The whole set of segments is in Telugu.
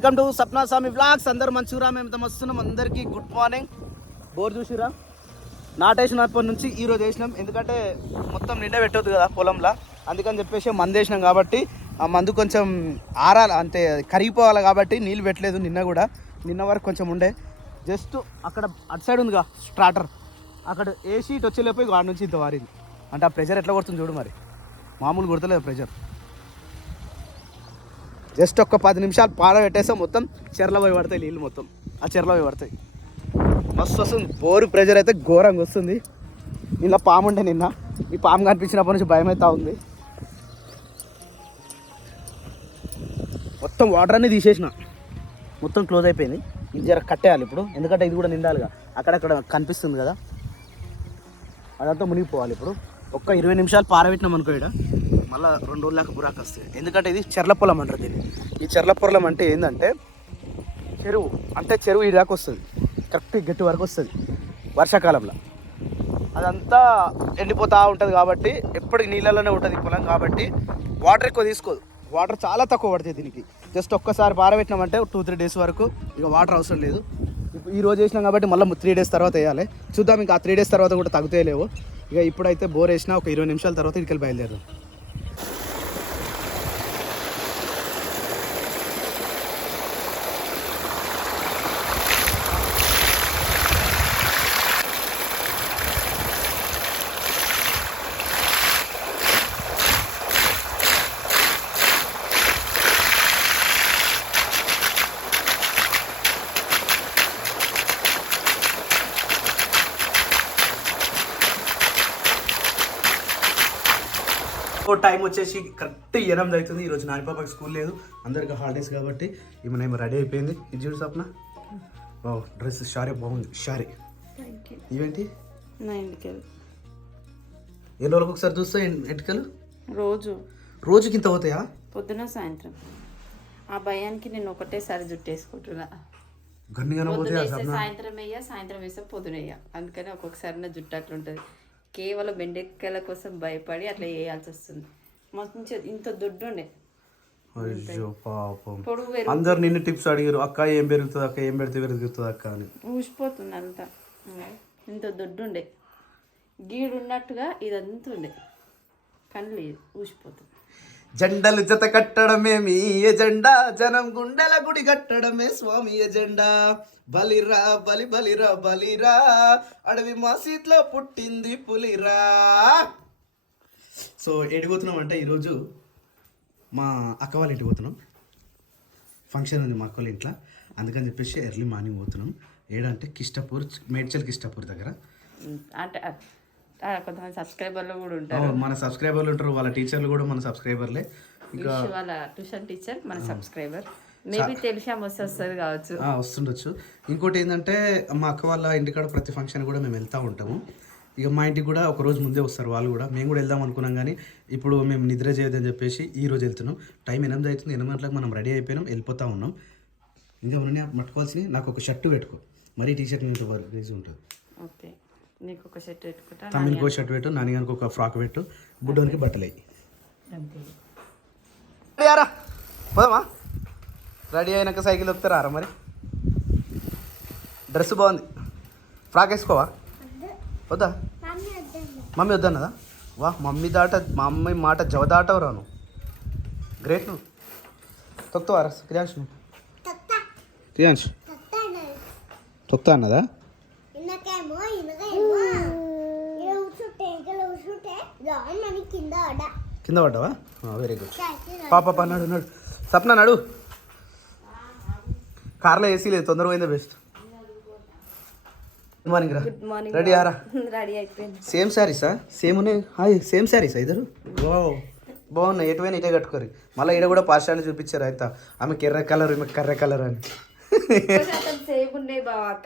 Welcome to Sapna Swami vlogs. అందరూ మంచిగా మేము వస్తున్నాం. అందరికీ గుడ్ మార్నింగ్. బోర్ చూసిరా, నాటేసినప్పటి నుంచి ఈరోజు వేసినాం. ఎందుకంటే మొత్తం నిండా పెట్టొద్దు కదా పొలంలో, అందుకని చెప్పేసి మందు వేసినాం. కాబట్టి ఆ మందు కొంచెం ఆరాలి, అంతే కరిగిపోవాలి కాబట్టి నీళ్ళు పెట్టలేదు. నిన్న వరకు కొంచెం ఉండే, జస్ట్ అక్కడ అటు సైడ్ ఉందిగా స్టార్టర్, అక్కడ వేసి ఇటు వచ్చేలేపోయి వాడి నుంచి ఇంత వారింది. అంటే ఆ ప్రెషర్ ఎట్లా కొడుతుంది చూడు, మరి మామూలు కొడతలేదు ప్రెషర్. జస్ట్ ఒక్క 10 నిమిషాలు పెట్టేస్తే మొత్తం చెర్ల పోయి పడతాయి నీళ్ళు, మొత్తం ఆ చెర్ల పోయి పడతాయి. మస్తు వస్తుంది, బోరు ప్రెషర్ అయితే ఘోరంగా వస్తుంది. నిన్న పాము ఉండే, నిన్న ఈ పాము కనిపించినప్పటి నుంచి భయం అవుతా ఉంది. మొత్తం వాటర్ అన్నీ తీసేసిన, మొత్తం క్లోజ్ అయిపోయింది. ఇది జర కట్టేయాలి ఇప్పుడు, ఎందుకంటే ఇది కూడా నిండాలిగా. అక్కడక్కడ కనిపిస్తుంది కదా, అదంతా మునిగిపోవాలి. ఇప్పుడు ఒక్క 20 నిమిషాలు పారబెట్టినాం అనుకో, ఇక్కడ మళ్ళీ 2 రోజులు దాకా బురాకు వస్తాయి. ఎందుకంటే ఇది చెర్ల పొలం అంటారు దీన్ని. ఈ చెర్ల పొలం అంటే ఏంటంటే చెరువు, అంటే చెరువు ఈ దాకా వస్తుంది, కరెక్ట్ గట్టి వరకు వస్తుంది వర్షాకాలంలో. అదంతా ఎండిపోతూ ఉంటుంది కాబట్టి ఎప్పటికి నీళ్ళలోనే ఉంటుంది ఈ పొలం. కాబట్టి వాటర్ ఎక్కువ తీసుకోదు, వాటర్ చాలా తక్కువ పడుతుంది దీనికి. జస్ట్ ఒక్కసారి పారబెట్టినామంటే 2-3 డేస్ వరకు ఇక వాటర్ అవసరం లేదు. ఇప్పుడు ఈ రోజు వేసినాం కాబట్టి మళ్ళీ 3 డేస్ తర్వాత వేయాలి. చూద్దాం, ఇంకా ఆ 3 డేస్ తర్వాత కూడా తగ్గుతాయి లేవు. ఇక ఇప్పుడైతే బోర్ వేసినా ఒక 20 నిమిషాల తర్వాత ఇక్కడికి బయలుదేరు. టైం వచ్చేసి కరెక్ట్ 8 అవుతుంది. ఈరోజు నాని పాపకి స్కూల్ లేదు, అందరికి హాలిడేస్ కాబట్టి ఏమో రెడీ అయిపోయింది. ఇది చూడు సప్న, డ్రెస్ షారీ బాగుంది. షారీ ఇవేంటి ఎన్ని రోజులకు ఒకసారి చూస్తా ఎంటికలు? రోజుకి ఇంత అవుతాయా? పొద్దున సాయంత్రం. ఆ భయానికి నేను ఒకటేసారి జుట్టేసుకుంటున్నా. సాయంత్రం వేయ, సాయంత్రం వేస్తే పొద్దున వేయ. అందుకని ఒక్కొక్కసారి నా జుట్టు అట్లా ఉంటుంది. కేవలం బెండెక్కల కోసం భయపడి అట్లా వేయాల్సి వస్తుంది. మంచి ఇంత దొడ్డు ఉండే. అయ్యో పాపం, అందరు నిన్ను టిప్స్ అడిగారు, అక్క ఏం పెరుగుతుంది అక్క, ఏం పెడితే పెరుగుతుంది అక్క అని. ఊసిపోతుంది అంతా. ఇంత దొడ్డు ఉండే, గీడు ఉన్నట్టుగా ఇదంతా ఉండే, కానీ లేదు, ఊసిపోతుంది. జెండలు జత కట్టడమే మీ ఎజెండా, జనం గుండెల గుడి కట్టడమే స్వామి ఎజెండా. బలిరా బలి బలిరా బలిరా, అడవి మసీద్లో పుట్టింది పులిరా. సో ఎడిపోతున్నాం అంటే ఈరోజు మా అక్క వాళ్ళ ఇంటికి పోతున్నాం. ఫంక్షన్ ఉంది మా అక్క వాళ్ళ ఇంట్లో, అందుకని చెప్పేసి ఎర్లీ మార్నింగ్ పోతున్నాం. ఏడంటే కిష్టపూర్, మేడ్చల్ కిష్టపూర్ దగ్గర. అంటే కొంతమంది సబ్స్క్రైబర్లు కూడా ఉంటారు, మన సబ్స్క్రైబర్లు ఉంటారు, వాళ్ళ టీచర్లు కూడా మన సబ్స్క్రైబర్లే. ఇంకా వాళ్ళ ట్యూషన్ టీచర్ మన సబ్స్క్రైబర్. మేబీ తెలిసా వస్తుంది కావచ్చు, వస్తుండొచ్చు. ఇంకోటి ఏంటంటే మా అక్క వాళ్ళ ఇంటికాడ ప్రతి ఫంక్షన్ కూడా మేము వెళ్తూ ఉంటాము. ఇక మా ఇంటికి కూడా ఒక రోజు ముందే వస్తారు వాళ్ళు కూడా. మేము కూడా వెళ్దాం అనుకున్నాం, కానీ ఇప్పుడు మేము నిద్ర చేయొద్దని చెప్పేసి ఈ రోజు వెళ్తున్నాం. టైం 8 అవుతుంది, 8 గంటలకు మనం రెడీ అయిపోయినాం, వెళ్ళిపోతూ ఉన్నాం. ఇంకా మనం పట్టుకోవాల్సింది, నాకు ఒక షర్టు పెట్టుకో, మరీ టీ షర్ట్ మీద రేజ్ ఉంటుంది. ఓకే, నీకు ఒక షర్ట్ పెట్టుకుంటా, తమిళకి ఒక షర్ట్ పెట్టు, నాన్నగానికి ఒక ఫ్రాక్ పెట్టు, బుడ్డోనికి బట్టలు అయ్యి. పోదామా? రెడీ అయినాక సైకిల్ వస్తారా మరి? డ్రెస్ బాగుంది, ఫ్రాక్ వేసుకోవా? వద్దా? మమ్మీ వద్దన్నదా? వా, మమ్మీ మాట జవదాటవు రాను. గ్రేట్. నువ్వు తొక్కుతావా క్రియాంశ్? క్రియాంశ్ తొక్తా అన్నదా? కింద పడ్డావా? వెరీ గుడ్ పాప. నడు నడు సప్న, నడు. కార్లో ఏసీ లేదు, తొందరగా పోయిందే బెస్ట్. గుడ్ మార్నింగ్ రా. రెడీ ఆరా? రెడీ అయిపోయింది. సేమ్ శారీసా? సేమ్ ఉన్నాయి. హాయ్, సేమ్ శారీసా ఇద్దరు? బాగున్నాయి. ఎటువైనా ఇటే కట్టుకోరు. మళ్ళీ ఈడ కూడా పార్షాలిటీ చూపించారు అయితే, ఆమెకి ఎర్ర కలర్, ఈమెకి కర్ర కలర్ అని.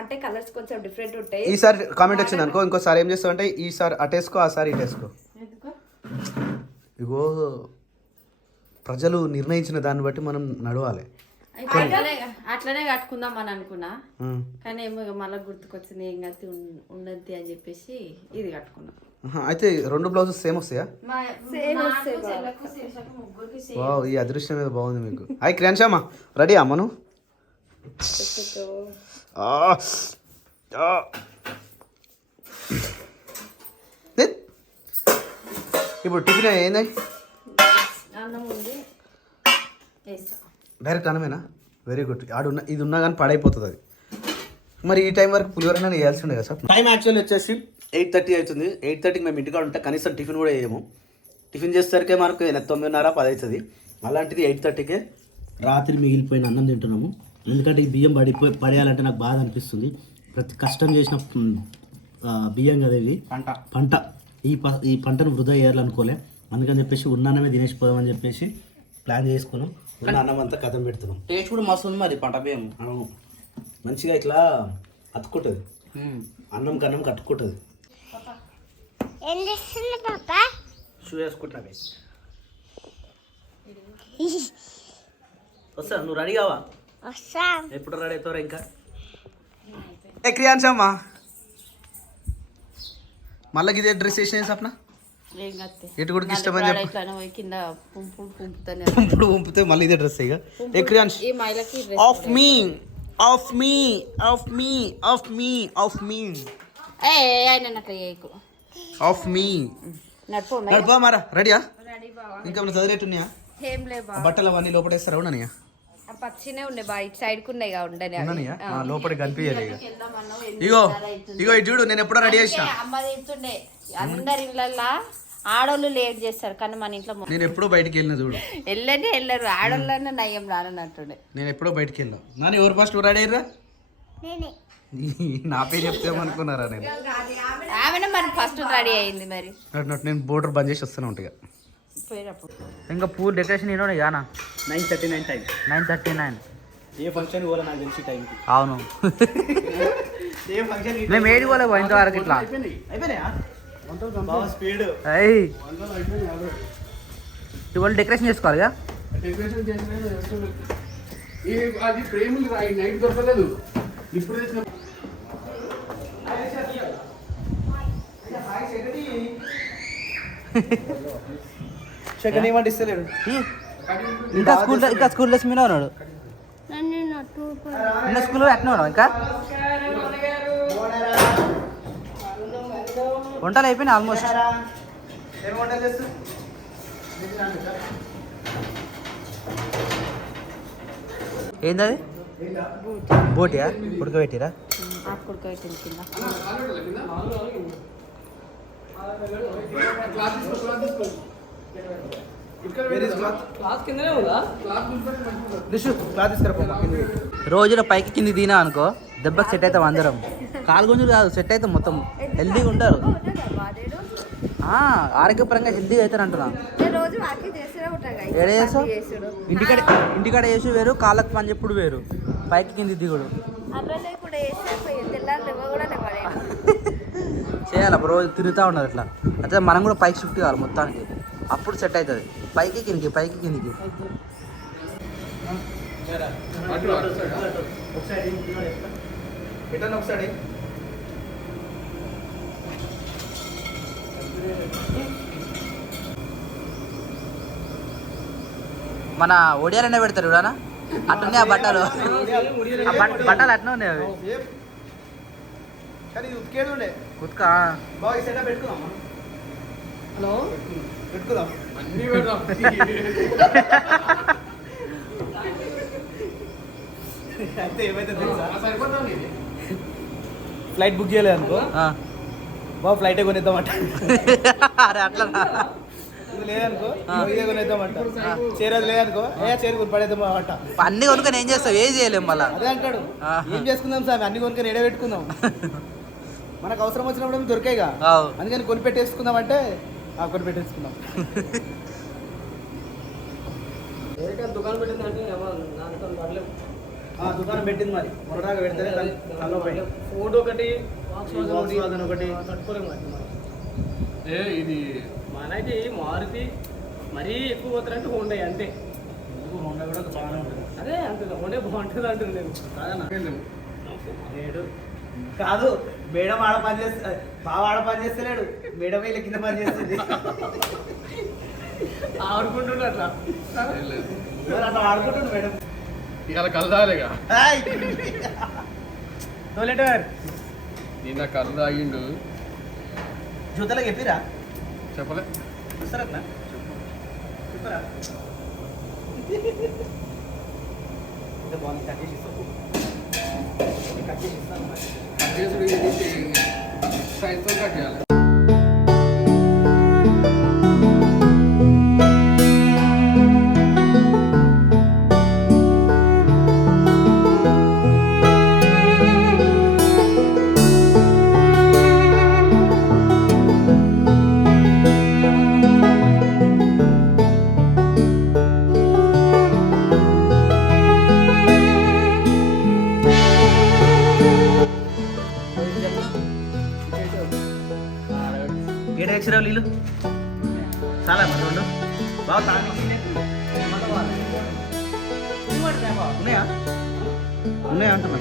అంటే కలర్స్ కొంచెం డిఫరెంట్ ఉంటాయి. ఈసారి కామెంట్ వచ్చింది అనుకో, ఇంకోసారి ఏం చేస్తావు అంటే ఈసారి అటేసుకో, ఆ సారి ఇటేసుకో. ఇగో ప్రజలు నిర్ణయించిన దాన్ని బట్టి మనం నడవాలి. అట్లనే కట్టుకుందాం అని అనుకున్నా, కానీ ఏమో మళ్ళీ గుర్తుకొచ్చింది, ఏం కత్తి ఉండద్ది అని చెప్పేసి ఇది కట్టుకున్నా. అయితే 2 బ్లౌజెస్ సేమ్ వస్తాయా? ఈ అదృష్టం మీద బాగుంది మీకు. అయ్యి క్రియాంశమ్మా రెడీ అమ్మను? ఇప్పుడు టిఫిన్ ఏంది? అన్నం ఉంది వేస్తా. డైరెక్ట్ అన్నమేనా? Very good. ఇది ఉన్నా కానీ పడైపోతుంది అది. మరి ఈ టైం వరకు పులిహోర వేయాల్సి ఉండే కదా సార్. టైం యాక్చువల్లీ వచ్చేసి 8:30 అవుతుంది. 8:30కి మేము ఇంటికాడ ఉంటే కనీసం టిఫిన్ కూడా వేయము. టిఫిన్ చేసేసరికి మనకు 9:30, 10 అవుతుంది. అలాంటిది 8:30కే రాత్రి మిగిలిపోయిన అన్నం తింటున్నాము. ఎందుకంటే ఈ బియ్యం పడేయాలంటే నాకు బాధ అనిపిస్తుంది. ప్రతి కష్టం చేసిన బియ్యం కదా ఇది పంట. ఈ పంటను వృధా చేయాలనుకోలే. అందుకని చెప్పేసి ఉన్న అన్నమే తినేసిపోదామని చెప్పేసి ప్లాన్ చేసుకున్నాం. ఉన్న అన్నం అంతా కథం పెడుతున్నాం. టేస్ట్ కూడా మస్తు ఉంది మరి పంట బియ్యం. మంచిగా ఇట్లా అతుక్కుంటుంది, అన్నం కన్నం కట్టుకుంటుంది. షూ వేసుకుంటా వస్తా. నువ్వు రెడీ కావా? ఎప్పుడు రెడీ అవుతారా? ఇంకా క్రియాన్సమ్మా మళ్ళీ ఇదే డ్రెస్ వేసిన సప్న ఎటు కూడా ఇష్టమని చెప్పి పంపుడు పంపితే మళ్ళీ ఇదే డ్రెస్ ఇక క్రియాన్స్ ఆఫ్ మీ ఆఫ్ మీ ఆఫ్ మీ ఆఫ్ మీ ఆఫ్ మీ ఆఫ్ మీ నడిపో మారా. రెడీయా? ఇంకా మన చదివేట్టున్నాయా? బట్టలు అవన్నీ లోపడేస్తారా? ఉన్నాయా? పచ్చినే ఉండే బా ఇటు సైడ్ కు ఉన్నాయి ఉండని లోపలికి కనిపించాలి. ఇగో ఇగో ఇటు చూడు, నేను ఎప్పుడో రెడీ చేసిన. అమ్మ తింటుండే అందరి ఇళ్ళల్లో ఆడోళ్ళు లేట్ చేస్తారు కానీ మన ఇంట్లో నేను ఎప్పుడో బయటికి వెళ్ళిన చూడు. వెళ్ళరు ఆడోళ్ళన్నా నయ్యం రానట్టుండే. నేను ఎప్పుడో బయటికి వెళ్ళా. నాన్న ఎవరు ఫస్ట్ రెడీ అయ్యారా? నా పేరు చెప్తేమనుకున్నారా? నేను ఆమె మరి ఫస్ట్ రెడీ అయింది. మరి నేను బోర్డర్ బంద్ చేసి వస్తూనే ఉంటా. ఇంకా పూల్ డెకరేషన్ ఏమో కానా? 9:39 టైం. 9:39 ఏ ఫంక్షన్ కూడా నాకు తెలిసి టైంకి. అవును. ఏ ఫంక్షన్ మేము ఏడు పోలే ఇంతవరకు ఇట్లా అయిపోయినాయా? స్పీడ్ ఇవాళ డెకరేషన్ చేసుకోవాలి. అది ప్రేములు నైట్ దొరకలేదు. ఇప్పుడు ఇంకా స్కూల్ డ్రెస్ మీద ఉన్నాడు. నిన్న స్కూల్లో ఎట్లా ఉన్నావు? ఇంకా వంటలు అయిపోయినాయి ఆల్మోస్ట్. ఏంటది? బోటియా? ఉడకబెట్టిరా? రోజులో పైకి కింది తినా అనుకో దెబ్బకి సెట్ అవుతాం అందరం. కాలు గుంజులు కాదు, సెట్ అవుతాం మొత్తం. హెల్దీగా ఉంటారు, ఆరోగ్యపరంగా హెల్దీగా అవుతారు అంటున్నా. ఏడ చేస్తావు? ఇంటికాడ చేసి వేరు, కాళ్ళకు పని చెప్పుడు వేరు, పైకి కింది దిగుడు చేయాలి. అప్పుడు రోజు తిరుగుతూ ఉన్నారు ఇట్లా. అయితే మనం కూడా పైకి షిఫ్ట్ కావాలి మొత్తానికి, అప్పుడు సెట్ అవుతుంది. పైకి కిందికి పైకి కిందికి. మన ఒడియాలనే పెడతారు చూడనా, అట్లున్నాయి ఆ బట్టలు. బట్టలు అట్లా ఉన్నాయి అవి. ఉత్కా హలో పెట్టుకుందాం. అయితే ఏమైతే ఫ్లైట్ బుక్ చేయలేదు అనుకో, బాబు ఫ్లైటే కొనిద్దామంట. అరే అట్లా లేదనుకో ఇదే కొనిద్దామంట. చేరేది లేదనుకో చేరు కొని పడేద్దామంట. అన్ని కొనుక్కొని ఏం చేస్తావు? ఏం చేయలేము మళ్ళీ. అదే అంటాడు, ఏం చేసుకుందాం సార్, అన్ని కొనుక్కొని ఎడ పెట్టుకుందాం. మనకు అవసరం వచ్చినప్పుడు దొరికాయిగా, అందుకని కొనిపెట్టేసుకుందాం అంటే కొనిపెట్టేసుకుందాం. దుకాణం పెట్టిందంటే దుకాణం పెట్టింది మరి మొన్నదాకా పెడితే ఫోన్ ఒకటి ఒకటి తట్టుకోలేము. ఇది మనకి మారుతి మరీ ఎక్కువ పోతారంటే హోండా అంతే. హోండా కూడా బాగానే ఉంటుంది. అదే అంతే, హోండా బాగుంటుంది అంటున్నాను. కాదు, మేడం ఆడ పని చేస్తే బావ ఆడ పని చేస్తలేడు, మేడం వీళ్ళ కింద పని చేస్తుంది. ఆడుకుంటుండే అట్లా అట్లా ఆడుకుంటుండు మేడం. ఇవాళ కళ్ళు తాగలేగా టోలెటర్ నిన్న కళ్ళు తాగిండు జూతలకు చెప్పిరా చెప్పలే వస్తారట్నా చెప్పరా ఇంకా బాగుంది కట్ చేసి ఇస్తాను కట్ చేసి ఇస్తాను సైన్స్తో కట్ చేయాలి ఏడు ఎక్స్రా నీళ్ళు చాలా మరి రెండు బాగా ఉన్నాయా ఉన్నాయా అంటున్నా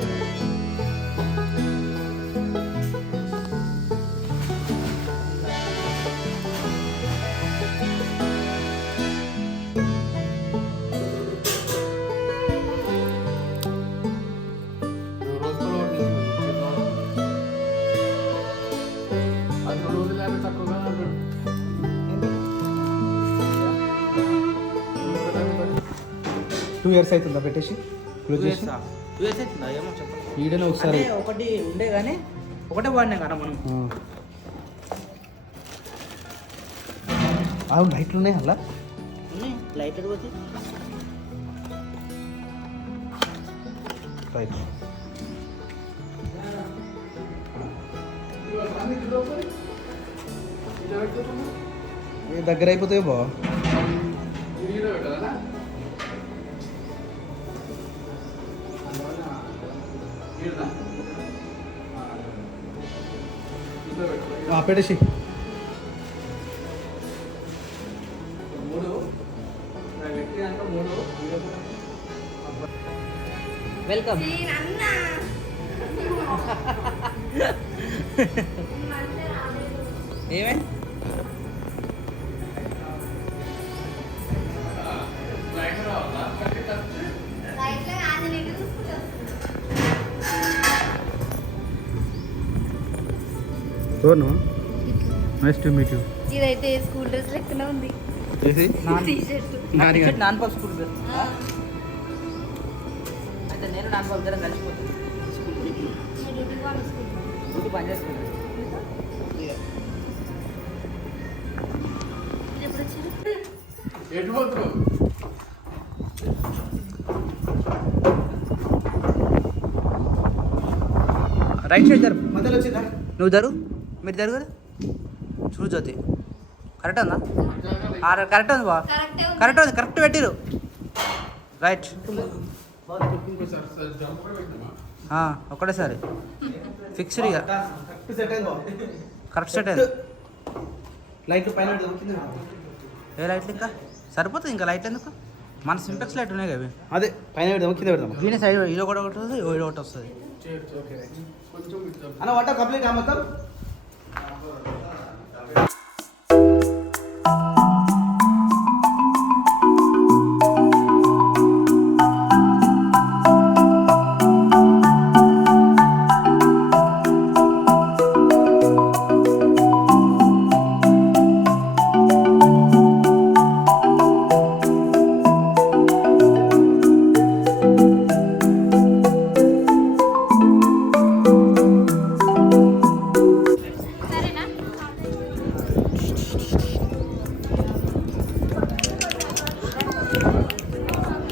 తక్కువగా 2 years అవుతుందా పెట్టేసి క్లోజ్ చేసి 2 years అవుతుందా ఏమో చెప్పండి ఈడనే ఒకసారి ఒకటి ఉండే కానీ ఒకటే వాడినాం కదా మనం అవును లైట్లు ఉన్నాయి అలా ఉన్నాయి లైట్ పోతే రైట్ దగ్గర అయిపోతాయి బా పెట్టేసి వెల్కమ్ ఏమే నైస్ టు మీట్ యూ ఇదైతే స్కూల్ డ్రెస్ లెక్కనే ఉంది నాన్ పాప్ స్కూల్ అయితే నేను నాన్ పాప్ దగ్గర కలిసిపోతుంది స్కూల్ పని చేసుకుంటాను ఎటు పోతున్నావు రైట్ సైడ్ జరుపు మధ్యలో వచ్చిందా నువ్వు జరుగు మీరు జరుగు చూడు జ్యోతి కరెక్ట్ ఉందా కరెక్ట్ ఉంది బా కరెక్ట్ ఉంది కరెక్ట్ పెట్టిరు రైట్ ఒకటేసారి ఫిక్స్డ్ ఇక కరెక్ట్ సెట్ అయింది కరెక్ట్ సెట్ అయింది లైట్ పైన కింద ఏ లైట్లు ఇంకా సరిపోతుంది ఇంకా లైట్ ఎందుకు మన సింపెక్స్ లైట్ ఉన్నాయి కదా అదే పైన పెడదాం కింద పెడదాం దీని సైడ్ ఇది కూడా ఒకటి వస్తుంది ఇది ఒకటి వస్తుంది అన్న వంట కంప్లీట్ మొత్తం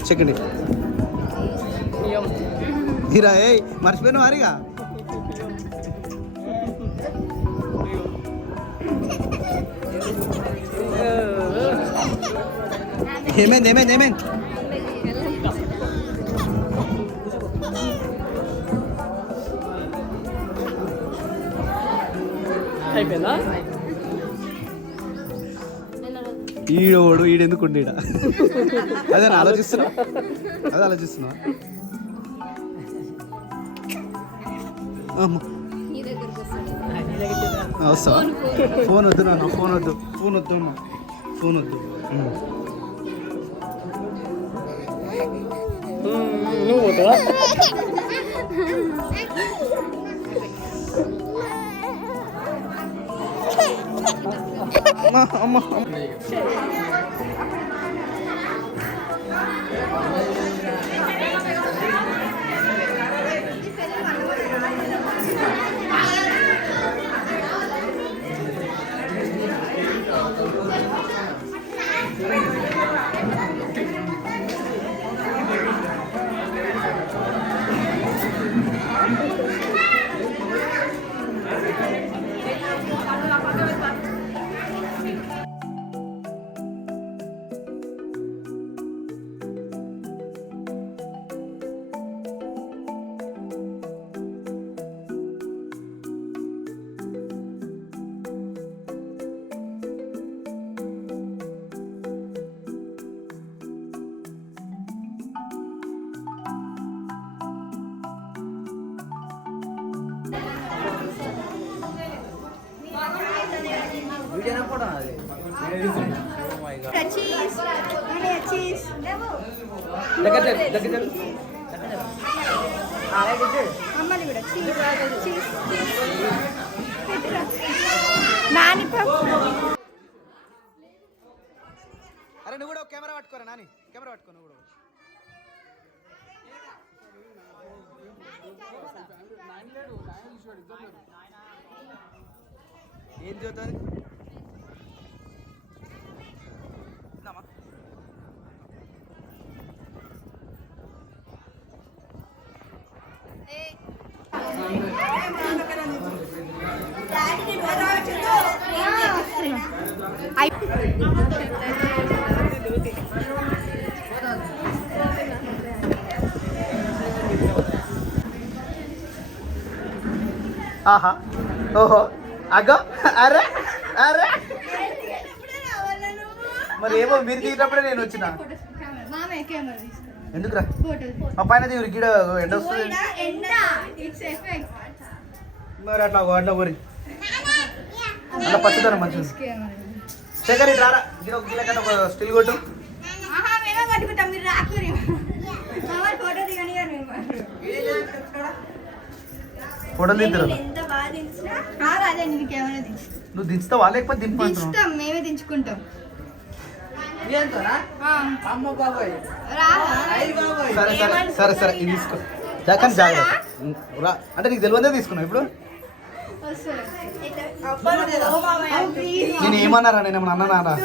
చెక్కండి హీరా ఏ మర్చిపోయిన వారిగా ఏమైంది ఏమైంది ఏమైంది అయిపోయిందా ఈడోడు ఈడెందుకు ఈడ అదే ఆలోచిస్తున్నా అదే ఆలోచిస్తున్నా వస్తావా ఫోన్ వద్దు నాన్న ఫోన్ వద్దు ఫోన్ వద్దు అన్న ఫోన్ వద్దు నువ్వు పోతావా అమ్మ వీడియోనే కూడా అది అరే నువ్వు కూడా కెమెరా పట్టుకోరా నాని కెమెరా పట్టుకో నువ్వు కూడా ఏం చూద్దాం ఆహా ఓహో అగ్గో అరే అరే మరి ఏమో మీరు దిగినప్పుడే నేను వచ్చిన ఎందుకురా మా పైన దిగురు గిడ ఎండ వస్తుంది మరి అట్లా అట్లా పోరి అట్లా పచ్చుతాను మంచిగా శేఖర్ ఇటు రారా గిడ ఒక గిడ కట్ట ఒక స్టిల్ కొట్టు ఫోటో దిద్దురా నువ్వు దించుతావా లేకపోతే దింపుకుంటున్నావు మేమే దించుకుంటాం అమ్మ బాబాయ్ సరే సరే సరే సరే ఇది తీసుకో కానీ జాగ్రత్త అంటే నీకు తెలియదే తీసుకున్నావు ఇప్పుడు నేను ఏమన్నారా నేను ఏమన్నా అన్నానా